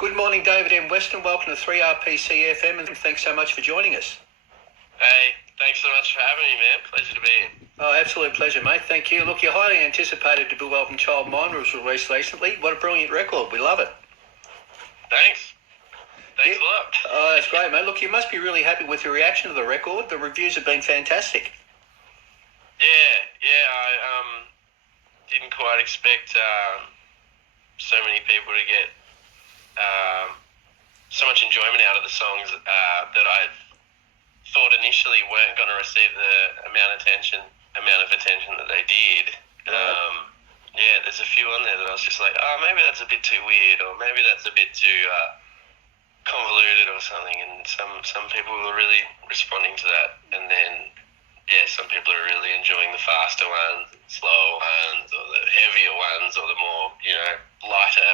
Good morning, David M. Weston. Welcome to 3RPC-FM, and thanks so much for joining us. Hey, thanks so much for having me, man. Pleasure to be here. Oh, absolute pleasure, mate. Thank you. Look, your highly anticipated debut album, Child Mind, was released recently. What a brilliant record. We love it. Thanks a lot. Oh, that's great, mate. Look, you must be really happy with your reaction to the record. The reviews have been fantastic. Yeah, I didn't quite expect so many people to get so much enjoyment out of the songs that I thought initially weren't going to receive the amount of attention that they did. Yeah, there's a few on there that I was just like, oh, maybe that's a bit too weird, or maybe that's a bit too convoluted or something, and some people were really responding to that, and then some people are really enjoying the faster ones, slower ones, or the heavier ones, or the more lighter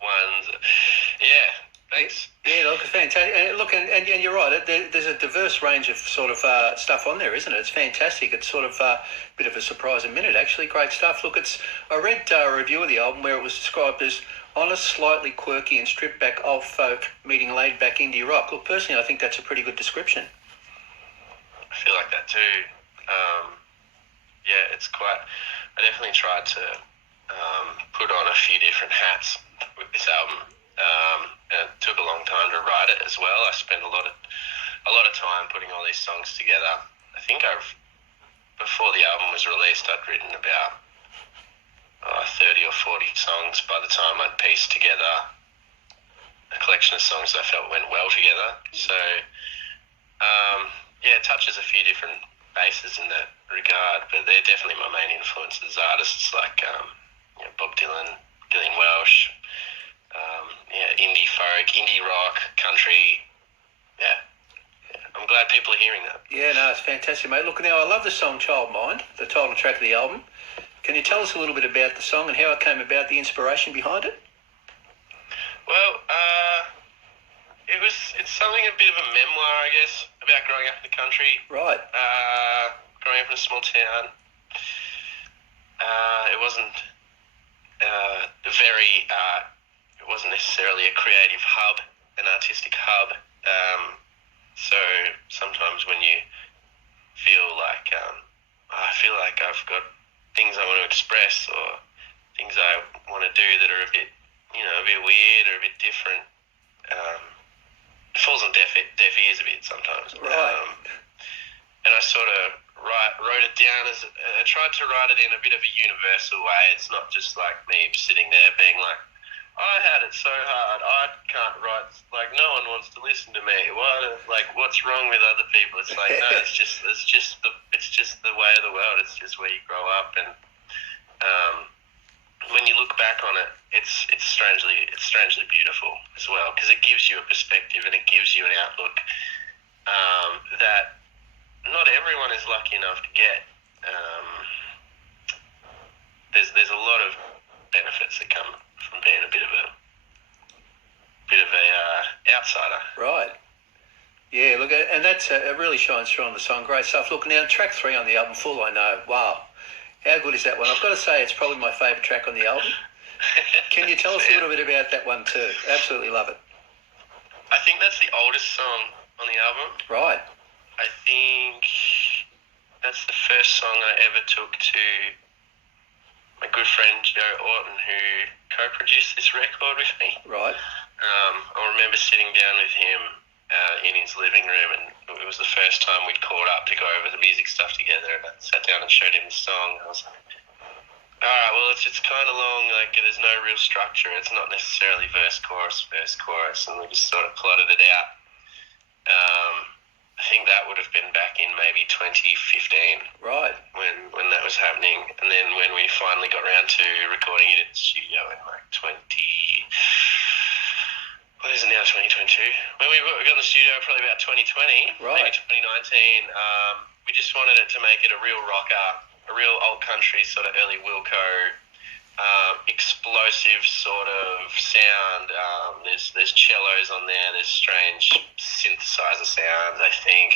ones. Yeah, thanks. Yeah, look, it's fantastic. And you're right. There's a diverse range of sort of stuff on there, isn't it? It's fantastic. It's sort of a bit of a surprise a minute, actually. Great stuff. Look, I read a review of the album where it was described as honest, slightly quirky and stripped back old folk meeting laid back indie rock. Look, personally, I think that's a pretty good description. I feel like that too. It's quite. I definitely tried to put on a few different hats with this album. And it took a long time to write it as well. I spent a lot of time putting all these songs together. I think before the album was released, I'd written about 30 or 40 songs by the time I'd pieced together a collection of songs I felt went well together. So, it touches a few different bases in that regard, but they're definitely my main influences. Artists like Bob Dylan, Gillian Welsh, indie folk, indie rock, country. Yeah, I'm glad people are hearing that. Yeah, no, it's fantastic, mate. Look, now I love the song Child Mind, the title track of the album. Can you tell us a little bit about the song and how it came about, the inspiration behind it? Well, it's something, a bit of a memoir, I guess, about growing up in the country. Right. Growing up in a small town. It wasn't it wasn't necessarily a creative hub, an artistic hub. So sometimes when you feel like I feel like I've got things I want to express or things I want to do that are a bit weird or a bit different, it falls on deaf ears a bit sometimes. Right. And I sort of wrote it down I tried to write it in a bit of a universal way. It's not just like me sitting there being like, I had it so hard, I can't write, like no one wants to listen to me. What's wrong with other people? It's like, no, it's just the way of the world. It's just where you grow up, and when you look back on it, it's strangely beautiful as well, because it gives you a perspective and it gives you an outlook that not everyone is lucky enough to get. There's a lot of benefits that come from being a bit of a outsider. Right. Yeah, look, and that's it really shines through on the song. Great stuff. Look, now track 3 on the album, Full I Know. Wow. How good is that one? I've got to say it's probably my favourite track on the album. Can you tell us a little bit about that one too? Absolutely love it. I think that's the oldest song on the album. Right. I think that's the first song I ever took to my good friend Joe Orton, who co-produced this record with me. Right. I remember sitting down with him in his living room, and it was the first time we'd caught up to go over the music stuff together, and I sat down and showed him the song. I was like, alright, well, it's kind of long, like there's no real structure, it's not necessarily verse, chorus, and we just sort of plotted it out. I think that would have been back in maybe 2015. Right. When that was happening. And then when we finally got around to recording it in the studio in like 2022? When we got in the studio probably about 2020, right. Maybe 2019, we just wanted it to make it a real rocker, a real old country sort of early Wilco, explosive sort of sound. There's cellos on there. There's strange synthesizer sounds, I think.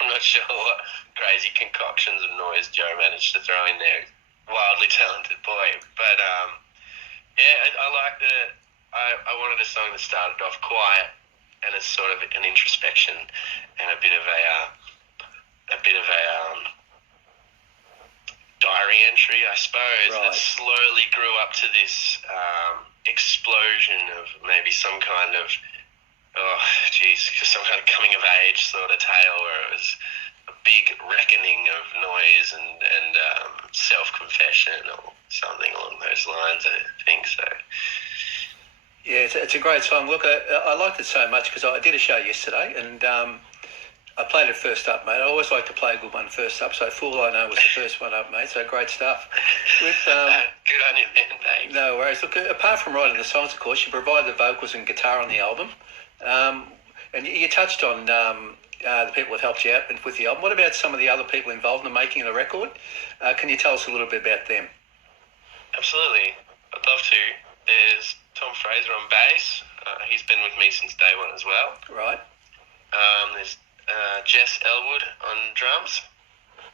I'm not sure what crazy concoctions of noise Joe managed to throw in there. Wildly talented boy. But, I like that I wanted a song that started off quiet and it's sort of an introspection and a bit of a diary entry, I suppose, Right. that slowly grew up to this explosion of maybe some kind of some kind of coming of age sort of tale where it was a big reckoning of noise and self-confession or something along those lines, I think so. Yeah, it's a great song. Look, I liked it so much because I did a show yesterday and I played it first up, mate. I always like to play a good one first up, so Fool I Know was the first one up, mate, so great stuff. Good on you, man, thanks. No worries. Look, apart from writing the songs, of course, you provide the vocals and guitar on the album. And you touched on the people that helped you out with the album. What about some of the other people involved in the making of the record? Can you tell us a little bit about them? Absolutely. I'd love to. There's Tom Fraser on bass. He's been with me since day one as well. Right. There's Jess Elwood on drums.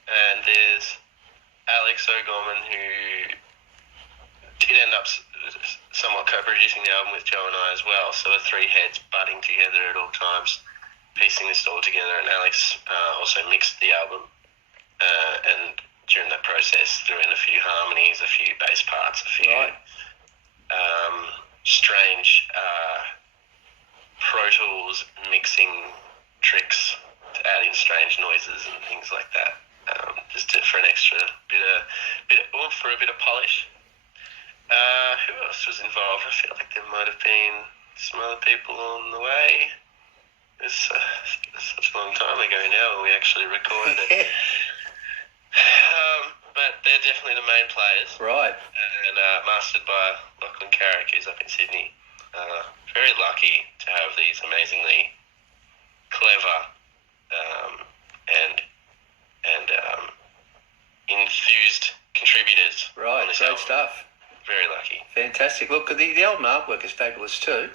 And there's Alex O'Gorman, who did end up somewhat co-producing the album with Joe and I as well. So the three heads butting together at all times, piecing this all together. And Alex also mixed the album. And during that process, threw in a few harmonies, a few bass parts, a few strange Pro Tools mixing tricks to add in strange noises and things like that. Just for an extra bit of oomph, for a bit of polish. Who else was involved? I feel like there might have been some other people on the way. It's such a long time ago now when we actually recorded it. But they're definitely the main players. Right. And mastered by Lachlan Carrick, who's up in Sydney. Very lucky to have these amazingly clever and enthused contributors. Right, on this great album. stuff. Very lucky. Fantastic. Look, the album artwork is fabulous too.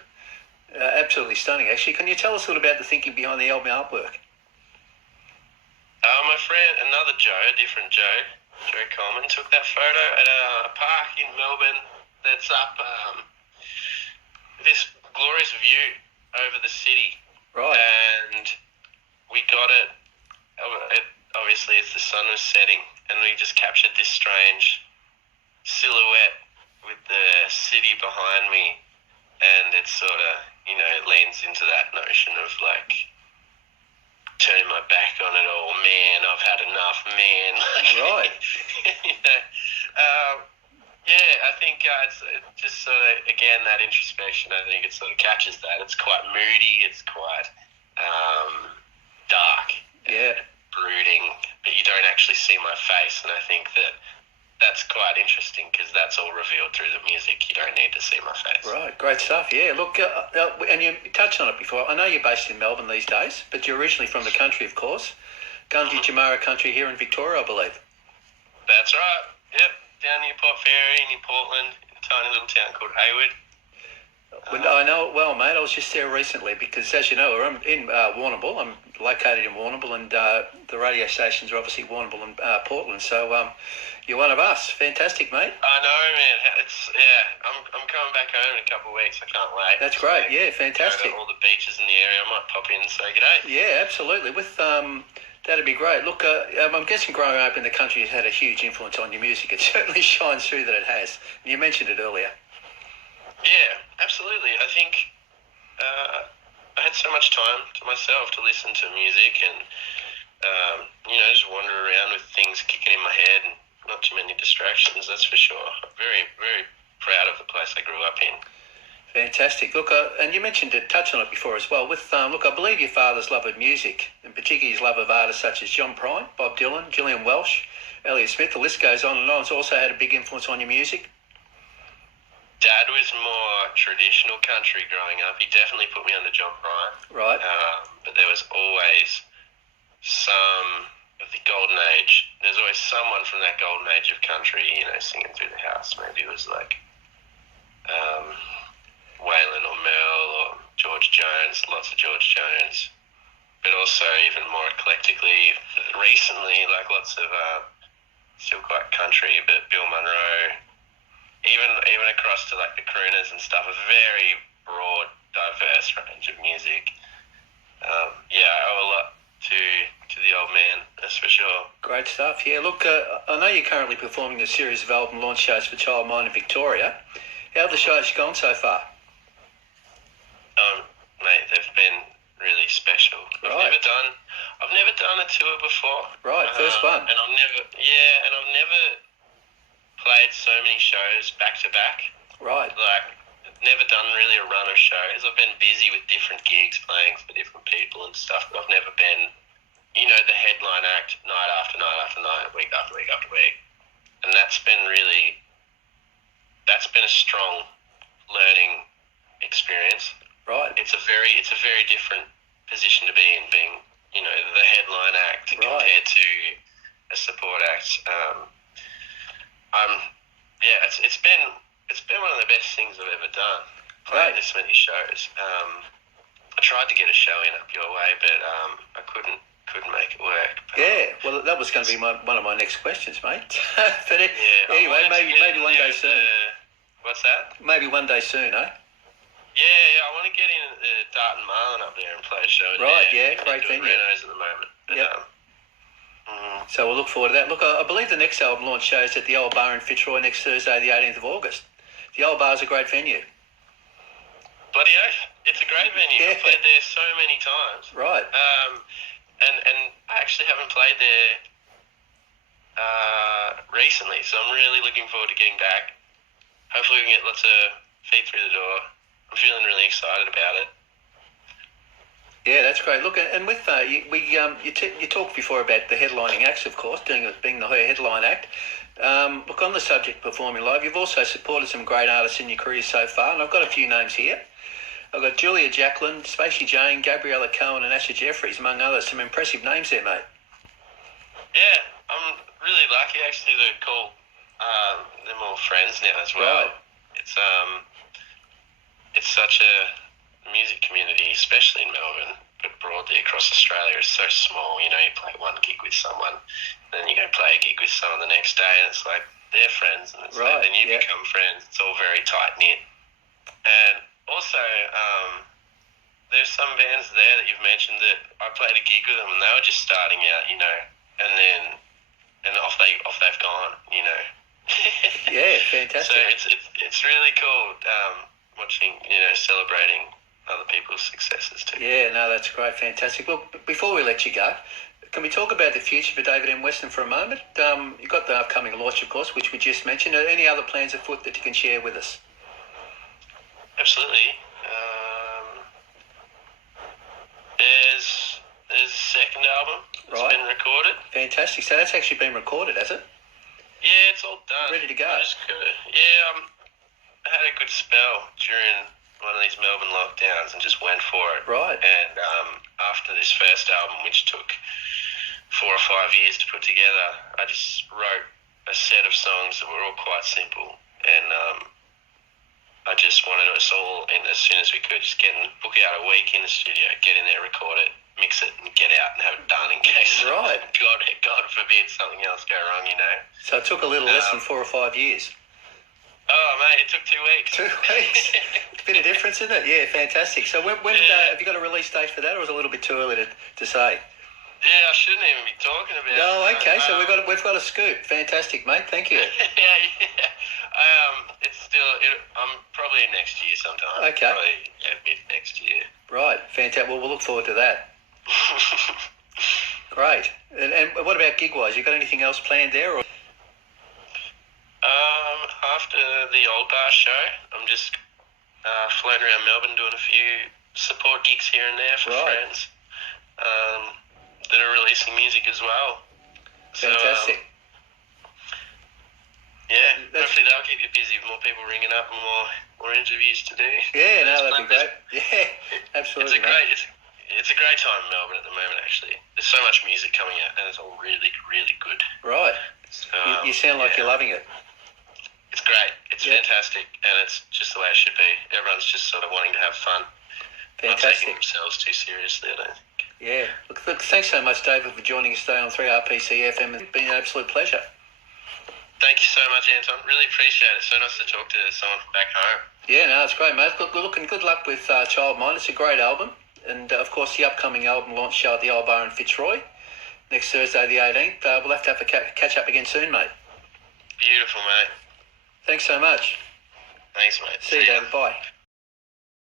Absolutely stunning, actually. Can you tell us a little about the thinking behind the album artwork? My friend, another Joe, a different Joe Coleman, took that photo at a park in Melbourne that's up this glorious view over the city. Right. And we got it, obviously as the sun was setting, and we just captured this strange silhouette with the city behind me, and it sort of, it leans into that notion of like turning my back on it all, man, I've had enough, man. Right. Yeah, I think it's just sort of, again, that introspection, I think it sort of catches that. It's quite moody, it's quite dark, brooding, but you don't actually see my face, and I think that's quite interesting because that's all revealed through the music. You don't need to see my face. Right, great stuff. Yeah, look, and you touched on it before. I know you're based in Melbourne these days, but you're originally from the country, of course. Gunji Jamara country here in Victoria, I believe. That's right. Yep, down near Port Fairy, near Portland, in a tiny little town called Hayward. I know it well, mate. I was just there recently because, as you know, I'm in Warrnambool. I'm located in Warrnambool, and the radio stations are obviously Warrnambool and Portland. So you're one of us. Fantastic, mate. I know, man. I'm coming back home in a couple of weeks. I can't wait. That's great. Yeah, fantastic. Go to all the beaches in the area. I might pop in and say g'day. Yeah, absolutely. With that'd be great. Look, I'm guessing growing up in the country has had a huge influence on your music. It certainly shines through that it has. And you mentioned it earlier. Yeah, absolutely. I think I had so much time to myself to listen to music and, just wander around with things kicking in my head and not too many distractions, that's for sure. I'm very, very proud of the place I grew up in. Fantastic. Look, and you mentioned it, touched on it before as well. With look, I believe your father's love of music, and particularly his love of artists such as John Prine, Bob Dylan, Gillian Welch, Elliott Smith, the list goes on and on. It's also had a big influence on your music. Dad was more traditional country growing up. He definitely put me under John Prine. Right. But there was always some of the golden age. There's always someone from that golden age of country, singing through the house. Maybe it was like Waylon or Merle or George Jones, lots of George Jones. But also even more eclectically, recently, like lots of still quite country, but Bill Monroe, even across to like the crooners and stuff, a very broad, diverse range of music. I owe a lot to the old man, that's for sure. Great stuff. Yeah, look, I know you're currently performing a series of album launch shows for Child Mind in Victoria. How have the shows gone so far? Mate, they've been really special. Right. I've never done a tour before. Right, first one. And I've never played so many shows back to back. Right. Like, never done really a run of shows. I've been busy with different gigs, playing for different people and stuff, but I've never been, the headline act night after night after night, week after week after week. And that's been a strong learning experience. Right. It's a very different position to be in, being, the headline act compared to a support act. It's been one of the best things I've ever done, playing this many shows. I tried to get a show in up your way, but I couldn't make it work. But, well, that was going to be one of my next questions, mate. But anyway, maybe one day soon. What's that? Maybe one day soon, eh? Yeah, I want to get in at the Dart and Marlin up there and play a show. Right, there. great venue. Renos at the moment. But, yep. So we'll look forward to that. Look, I believe the next album launch show is at the Old Bar in Fitzroy next Thursday, the 18th of August. The Old Bar's a great venue. Bloody oath. It's a great venue. Yeah. I've played there so many times. Right. And I actually haven't played there recently, so I'm really looking forward to getting back. Hopefully we can get lots of feet through the door. I'm feeling really excited about it. Yeah, that's great. Look, and with you talked before about the headlining acts, of course, being the headline act. Look, on the subject of performing live, you've also supported some great artists in your career so far, and I've got a few names here. I've got Julia Jacqueline, Spacey Jane, Gabriella Cohen, and Asher Jeffries, among others. Some impressive names there, mate. Yeah, I'm really lucky actually to call them all friends now as well. Right. It's such a music community, especially in Melbourne, but broadly across Australia, is so small. You play one gig with someone, then you go play a gig with someone the next day, and it's like they're friends, and it's like then you become friends. It's all very tight knit. And also, there's some bands there that you've mentioned that I played a gig with them, and they were just starting out, and off they've gone, Yeah, fantastic. So it's really cool watching, celebrating other people's successes too. Yeah, no, that's great, fantastic. Look, before we let you go, can we talk about the future for David M. Weston for a moment? You've got the upcoming launch, of course, which we just mentioned. Are there any other plans afoot that you can share with us? Absolutely. There's a second album that's been recorded. Fantastic. So that's actually been recorded, has it? Yeah, it's all done. Ready to go. I had a good spell during one of these Melbourne lockdowns and just went for it. Right. And after this first album, which took 4 or 5 years to put together, I just wrote a set of songs that were all quite simple. And I just wanted us all in as soon as we could, just book out a week in the studio, get in there, record it, mix it, and get out and have it done in case, God forbid, something else go wrong, So it took a little less than 4 or 5 years. Oh, mate, it took 2 weeks. 2 weeks? It's a bit of difference, isn't it? Yeah, fantastic. So when have you got a release date for that, or is it a little bit too early to say? Yeah, I shouldn't even be talking about it. Oh, okay, so we've got a scoop. Fantastic, mate, thank you. Yeah. It's still, I'm probably next year sometime. Okay. Probably mid next year. Right, fantastic. Well, we'll look forward to that. Great. And what about gig-wise? You got anything else planned there? Or? After the Old Bar show, I'm just floating around Melbourne doing a few support gigs here and there for friends that are releasing music as well. Fantastic. Hopefully that'll keep you busy with more people ringing up and more interviews to do. Yeah, no, that'd be great. Yeah, absolutely. It's a great time in Melbourne at the moment, actually. There's so much music coming out, and it's all really, really good. Right. So, you sound like you're loving it. It's great. It's fantastic, and it's just the way it should be. Everyone's just sort of wanting to have fun. Fantastic. Not taking themselves too seriously, I don't think. Yeah. Look, thanks so much, David, for joining us today on 3RPC-FM. It's been an absolute pleasure. Thank you so much, Anton. Really appreciate it. So nice to talk to someone back home. Yeah, no, it's great, mate. Look, and good luck with Child Mind. It's a great album. And, of course, the upcoming album launch show at the Old Bar in Fitzroy next Thursday, the 18th. We'll have to catch up again soon, mate. Beautiful, mate. Thanks so much. Thanks, mate. See you, David. Bye.